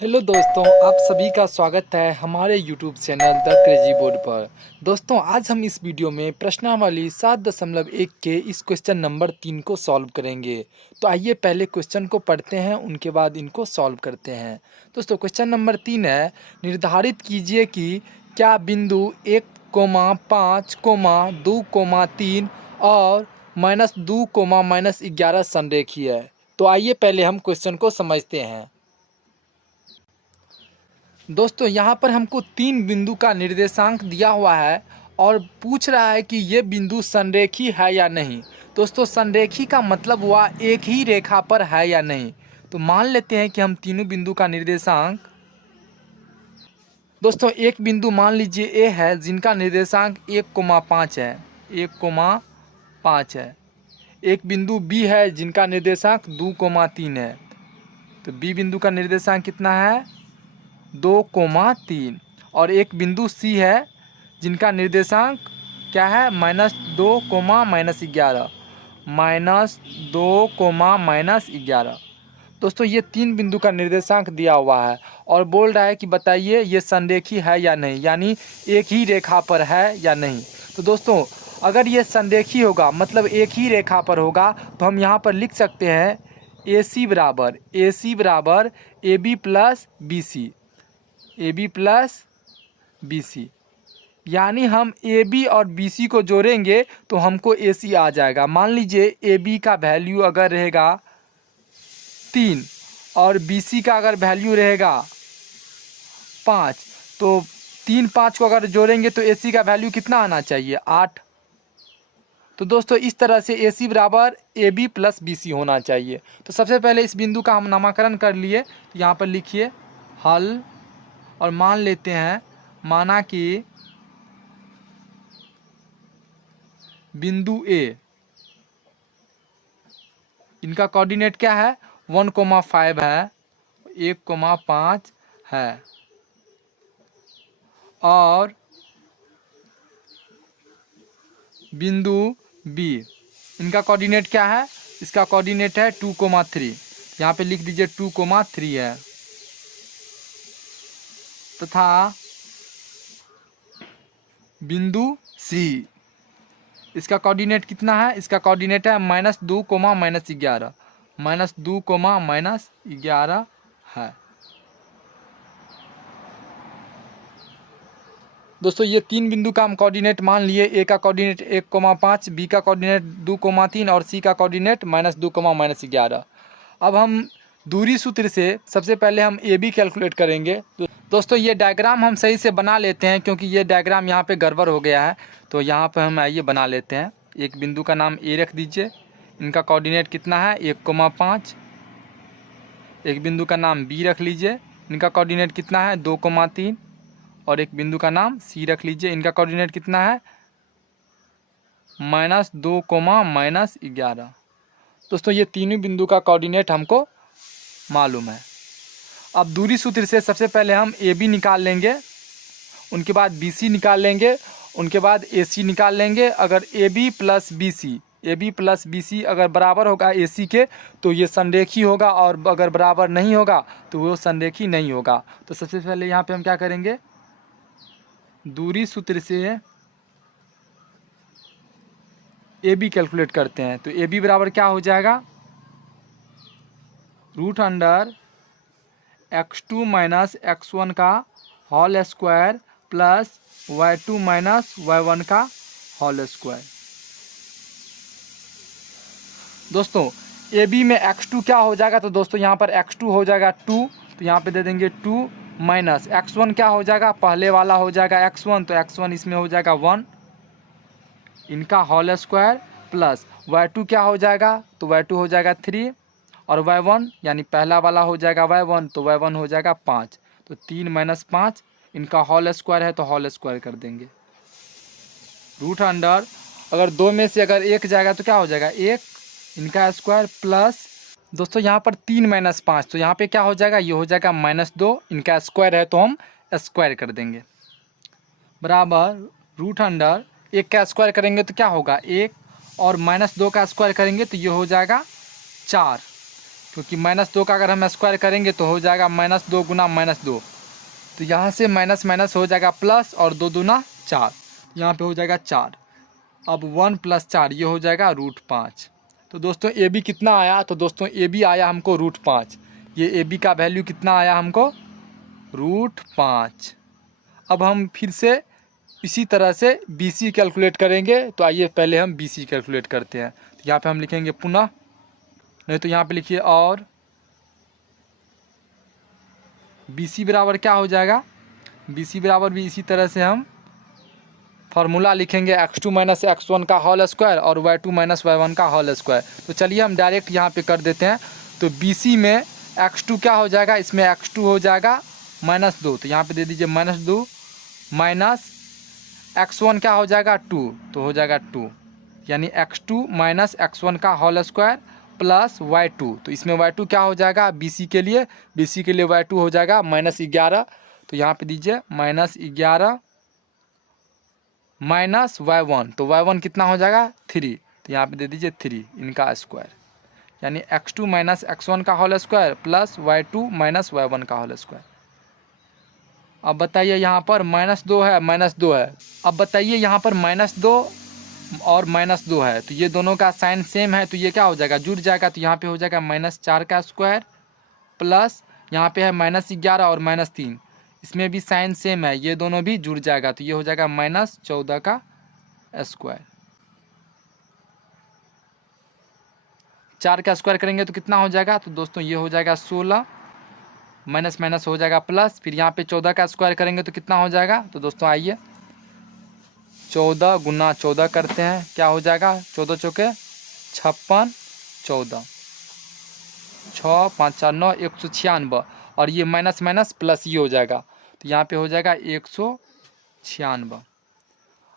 Hello दोस्तों, आप सभी का स्वागत है हमारे YouTube channel the crazy board पर। दोस्तों, आज हम इस वीडियो में प्रश्नावली 7.1 के इस क्वेश्चन नंबर 3 को सॉल्व करेंगे। तो आइए पहले क्वेश्चन को पढ़ते हैं, उनके बाद इनको सॉल्व करते हैं। दोस्तों, क्वेश्चन नंबर 3 है, निर्धारित कीजिए कि क्या बिंदु 1,5,2,3 और -2, -11 संरेखीय है। तो आइए पहले हम क्वेश्चन को समझते हैं। दोस्तों, यहाँ पर हमको 3 बिंदु का निर्देशांक दिया हुआ है और पूछ रहा है कि ये बिंदु संरेखी है या नहीं। दोस्तों, संरेखी का मतलब हुआ एक ही रेखा पर है या नहीं। तो मान लेते हैं कि हम तीनों बिंदु का निर्देशांक, दोस्तों एक बिंदु मान लीजिए ए है जिनका निर्देशांक 1,5 है, 1,5 है। एक बिंदु बी है जिनका निर्देशांक 2,3 है। तो बी बिंदु का निर्देशांक कितना है? 2,3। और एक बिंदु सी है जिनका निर्देशांक क्या है? -2, -11, -2, -11। दोस्तों, ये 3 बिंदु का निर्देशांक दिया हुआ है और बोल रहा है कि बताइए ये संरेखी है या नहीं, यानी एक ही रेखा पर है या नहीं। तो दोस्तों, अगर ये संरेखी होगा मतलब एक ही रेखा पर होगा तो हम यहाँ पर लिख सकते हैं AC बराबर AB plus BC, AB plus BC। यानी हम AB और BC को जोड़ेंगे तो हमको AC आ जाएगा। मान लीजिए AB का वैल्यू अगर रहेगा 3 और BC का अगर वैल्यू रहेगा 5, तो 3, 5 को अगर जोड़ेंगे तो AC का वैल्यू कितना आना चाहिए? 8। तो दोस्तों, इस तरह से AC बराबर AB प्लस BC होना चाहिए। तो सबसे पहले इस बिंदु का हम नामकरण कर लिए। तो यहाँ पर लिखिए हल, और मान लेते हैं, माना कि बिंदु ए, इनका कोऑर्डिनेट क्या है? 1,5 है, 1,5 है। और बिंदु बी, इनका कोऑर्डिनेट क्या है? इसका कोऑर्डिनेट है 2,3। यहाँ पे लिख दीजिए 2,3 है। तथा बिंदु सी, इसका कोऑर्डिनेट कितना है? इसका कोऑर्डिनेट है -2, -11, -2, -11 है। दोस्तों, ये 3 बिंदु का हम कोऑर्डिनेट मान लिए। ए का कोऑर्डिनेट 1,5, बी का कोऑर्डिनेट 2,3 और सी का कोऑर्डिनेट -2, -11। अब हम दूरी सूत्र से सबसे पहले हम ए बी कैलकुलेट करेंगे। दोस्तों, ये डायग्राम हम सही से बना लेते हैं क्योंकि ये डायग्राम यहाँ पे गड़बड़ हो गया है। तो यहाँ पे हम आइए बना लेते हैं। एक बिंदु का नाम ए रख दीजिए, इनका कोऑर्डिनेट कितना है? 1,5। एक बिंदु का नाम बी रख लीजिए, इनका कोऑर्डिनेट कितना है? 2,3। और एक बिंदु का नाम सी रख लीजिए, इनका कोऑर्डिनेट कितना है? -2, -11। दोस्तों, ये तीनों बिंदु का कोऑर्डिनेट हमको मालूम है। अब दूरी सूत्र से सबसे पहले हम ए बी निकाल लेंगे, उनके बाद बी सी निकाल लेंगे, उनके बाद ए सी निकाल लेंगे। अगर A B plus B C अगर बराबर होगा ए सी के तो ये संरेखी होगा, और अगर बराबर नहीं होगा तो वो संरेखी नहीं होगा। तो सबसे पहले यहाँ पे हम क्या करेंगे? दूरी सूत्र से ए बी कैलकुलेट करते हैं। तो ए बी बराबर क्या हो जाएगा? √x2 माइनस x1 का whole square plus y2 minus y1 का होल स्क्वायर। दोस्तों, ए बी में x2 क्या हो जाएगा? तो दोस्तों यहाँ पर x2 हो जाएगा 2, तो यहाँ पे दे देंगे 2 माइनस x1 क्या हो जाएगा? पहले वाला हो जाएगा x1, तो x1 इसमें हो जाएगा 1, इनका होल स्क्वायर प्लस y2 क्या हो जाएगा? तो y2 हो जाएगा 3, और y1 यानी पहला वाला हो जाएगा y1, तो y1 हो जाएगा 5। तो 3 माइनस 5, इनका होल स्क्वायर है तो होल स्क्वायर कर देंगे। रूट अंडर, अगर 2 में से अगर 1 जाएगा तो क्या हो जाएगा? 1, इनका स्क्वायर प्लस, दोस्तों यहाँ पर 3 माइनस 5, तो यहाँ पे क्या हो जाएगा? ये हो जाएगा -2, इनका स्क्वायर है तो हम स्क्वायर कर देंगे, बराबर रूट अंडर 1 का स्क्वायर करेंगे तो क्या होगा? 1, और -2 का स्क्वायर करेंगे तो ये हो जाएगा 4। क्योंकि -2 का अगर हम स्क्वायर करेंगे तो हो जाएगा -2 गुना -2। तो यहाँ से माइनस माइनस हो जाएगा प्लस, और 2 दूना 4, यहाँ पे हो जाएगा 4। अब 1 + 4 ये हो जाएगा √5। तो दोस्तों ए बी कितना आया, तो दोस्तों ए बी आया हमको √5। ये ए बी का वैल्यू कितना आया हमको, √5। अब हम फिर से इसी तरह से बी सी कैलकुलेट करेंगे। तो आइए पहले हम बी सी कैलकुलेट करते हैं। तो यहाँ पे हम लिखेंगे पुनः, नहीं तो यहाँ पे लिखिए और बी सी बराबर क्या हो जाएगा, बी सी बराबर भी इसी तरह से हम फार्मूला लिखेंगे x2 - x1 का होल स्क्वायर और y2 - y1 का होल स्क्वायर। तो चलिए हम डायरेक्ट यहाँ पे कर देते हैं। तो BC में x2 क्या हो जाएगा, इसमें x2 हो जाएगा -2, तो यहाँ पे दे दीजिए -2 माइनस x1 क्या हो जाएगा 2, तो हो जाएगा 2, यानी x2 - x1 का होल स्क्वायर प्लस y2। तो इसमें y2 क्या हो जाएगा BC के लिए, BC के लिए y2 हो जाएगा -11। तो यहाँ पे दीजिए -11 माइनस y1, तो y1 कितना हो जाएगा 3, तो यहाँ पे दे दीजिए 3 इनका स्क्वायर, यानी x2 - x1 का whole square plus y2 - y1 का होल स्क्वायर। अब बताइए यहाँ पर -2 है, -2 है। अब बताइए यहाँ पर -2 और -2 है, तो ये दोनों का साइन सेम है, तो ये क्या हो जाएगा, जुड़ जाएगा। तो यहाँ पे हो जाएगा -4 का स्क्वायर प्लस यहाँ पे है -11 और -3, इसमें भी साइन सेम है, ये दोनों भी जुड़ जाएगा। तो ये हो जाएगा -14 का स्क्वायर। 4 का स्क्वायर करेंगे तो कितना हो जाएगा, तो दोस्तों ये हो जाएगा 16, माइनस माइनस हो जाएगा प्लस, फिर यहाँ पे 14 का स्क्वायर करेंगे तो कितना हो जाएगा। तो दोस्तों आइए 14 गुना 14 करते हैं, क्या हो जाएगा, 14 चौके 56, 14 6 5 4 9 196, और ये माइनस माइनस प्लस ये हो जाएगा, तो यहाँ पे हो जाएगा 196।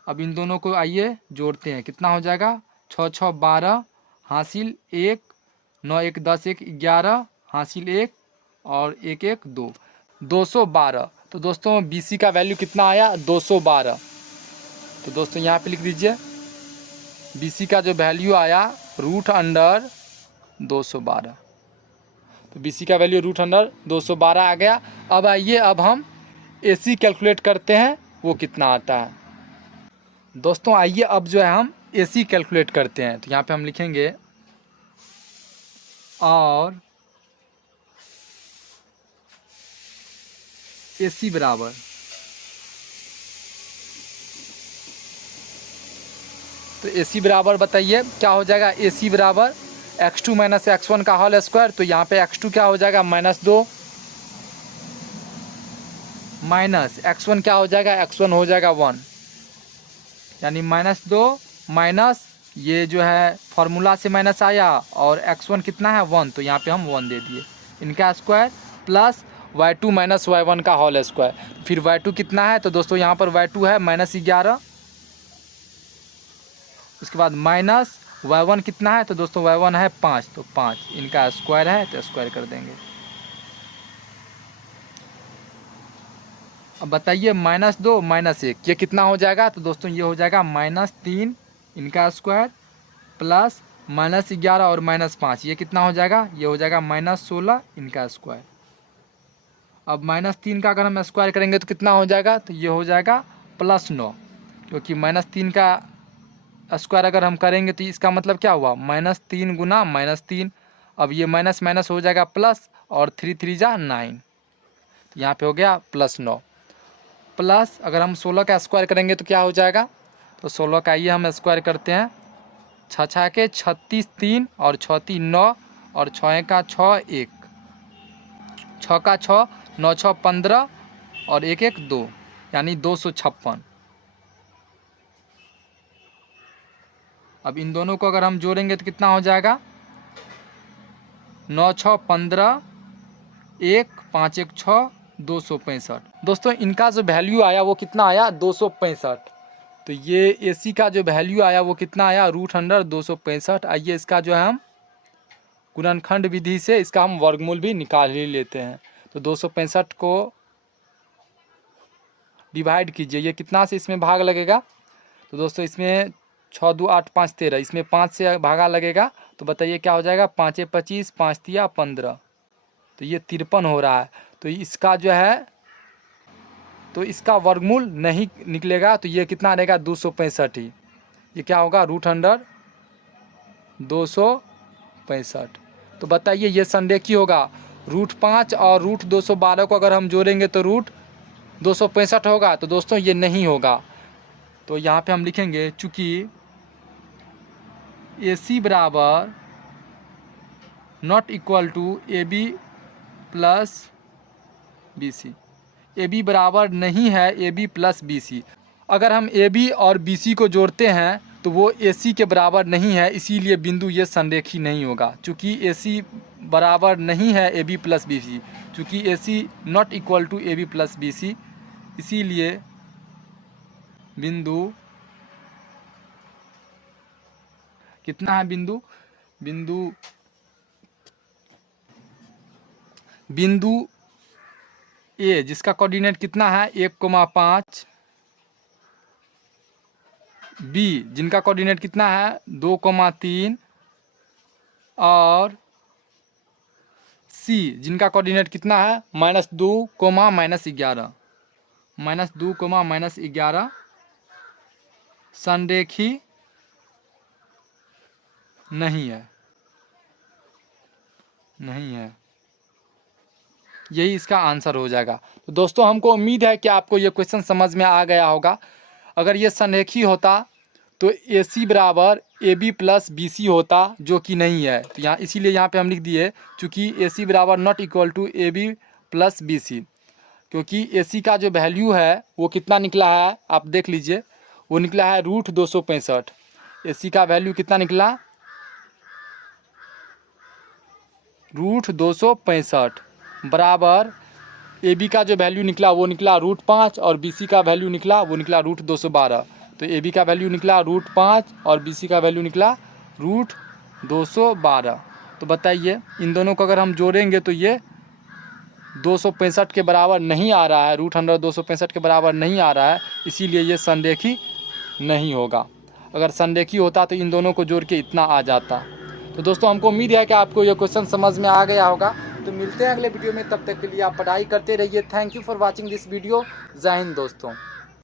अब इन दोनों को आइए जोड़ते हैं, कितना हो जाएगा, 6 6 12 हासिल 1, 9 1 10 1 11 हासिल 1 और 1 1 2, 212। तो दोस्तों BC का वैल्यू कितना आया, 212। तो दोस्तों यहाँ पे लिख दीजिए BC का जो वैल्यू आया √212। तो BC का वैल्यू √212 आ गया। अब आइए अब हम AC कैलकुलेट करते हैं, वो कितना आता है। दोस्तों आइए अब जो है हम AC कैलकुलेट करते हैं। तो यहाँ पे हम लिखेंगे और AC बराबर, तो AC बराबर बताइए क्या हो जाएगा, AC बराबर x2 - x1 का होल स्क्वायर। तो यहाँ पे x2 क्या हो जाएगा -2 माइनस x1 क्या हो जाएगा, x1 हो जाएगा 1, यानी -2 माइनस ये जो है फार्मूला से माइनस आया, और x1 कितना है 1, तो यहाँ पे हम 1 दे दिए इनका स्क्वायर प्लस y2 - y1 का होल स्क्वायर। फिर y2 कितना है, तो दोस्तों यहाँ पर y2 है -11, उसके बाद माइनस y1 कितना है, तो दोस्तों y1 है 5, तो 5 इनका स्क्वायर है, तो स्क्वायर कर देंगे। अब बताइए -2 -1 ये कितना हो जाएगा, तो दोस्तों ये हो जाएगा -3 इनका स्क्वायर प्लस -11 और -5 ये कितना हो जाएगा, ये हो जाएगा -16 इनका स्क्वायर। अब -3 का अगर हम स्क्वायर करेंगे तो कितना हो जाएगा, तो ये हो जाएगा +9, क्योंकि -3 का स्क्वायर अगर हम करेंगे तो इसका मतलब क्या हुआ, -3 गुना -3। अब ये माइनस माइनस हो जाएगा प्लस, और 3 3 जा 9, तो यहाँ पे हो गया +9 प्लस अगर हम 16 का स्क्वायर करेंगे तो क्या हो जाएगा, तो 16 का ये हम स्क्वायर करते हैं, 6 6 के 36 3 और 6 3 9 और 6 का 6 1, 6 का 6 9 6 15 और 1 1 2, यानी 256। अब इन दोनों को अगर हम जोड़ेंगे तो कितना हो जाएगा, 9 6 15 1 5 1 6 265। दोस्तों इनका जो वैल्यू आया वो कितना आया, 265। तो ये AC का जो वैल्यू आया वो कितना आया, √265। आइए इसका जो है हम गुणनखंड विधि से इसका हम वर्गमूल भी निकाल ही लेते हैं। तो 265 को डिवाइड कीजिए, ये कितना से इसमें भाग लगेगा, तो दोस्तों इसमें 6 2 8 5 13, इसमें 5 से भागा लगेगा तो बताइए क्या हो जाएगा, 5 25, 5 तिया 15, तो ये 53 हो रहा है। तो इसका जो है तो इसका वर्गमूल नहीं निकलेगा, तो ये कितना रहेगा 265 ही। ये क्या होगा √100 265। तो बताइए ये संरेखी होगा। √5 और √212 को अगर हम जोड़ेंगे तो √265 होगा। तो दोस्तों ये नहीं होगा। तो यहाँ पे हम लिखेंगे चूँकि AC बराबर not equal to AB plus BC, AB बराबर नहीं है AB प्लस BC। अगर हम AB और BC को जोड़ते हैं तो वो AC के बराबर नहीं है, इसीलिए बिंदु ये संरेखी नहीं होगा। चूँकि AC बराबर नहीं है AB प्लस BC, चूँकि AC not equal to AB plus BC, इसीलिए बिंदु कितना है, बिंदु A जिसका कोऑर्डिनेट कितना है 1,5, B जिनका कोऑर्डिनेट कितना है 2,3 और C जिनका कोऑर्डिनेट कितना है -2, -11, -2, -11 संरेखी नहीं है, यही इसका आंसर हो जाएगा। तो दोस्तों हमको उम्मीद है कि आपको ये क्वेश्चन समझ में आ गया होगा। अगर ये संरेखी होता तो AC बराबर AB प्लस BC होता, जो कि नहीं है। तो यहाँ इसीलिए यहाँ पे हम लिख दिए चूँकि AC बराबर not equal to AB plus BC, क्योंकि AC का जो वैल्यू है वो कितना निकला है आप देख लीजिए, वो निकला है √265। AC का वैल्यू कितना निकला √265 बराबर AB का जो वैल्यू निकला वो निकला √5 और BC का वैल्यू निकला वो निकला √212। तो AB का वैल्यू निकला √5 और BC का वैल्यू निकला √212। तो बताइए इन दोनों को अगर हम जोड़ेंगे तो ये 265 के बराबर नहीं आ रहा है, √100 265 के बराबर नहीं आ रहा है, इसीलिए ये संरेखी नहीं होगा। अगर संरेखी होता तो इन दोनों को जोड़ के इतना आ जाता। तो दोस्तों हमको उम्मीद है कि आपको ये क्वेश्चन समझ में आ गया होगा। तो मिलते हैं अगले वीडियो में, तब तक के लिए आप पढ़ाई करते रहिए। Thank you for watching this video. जय हिंद दोस्तों।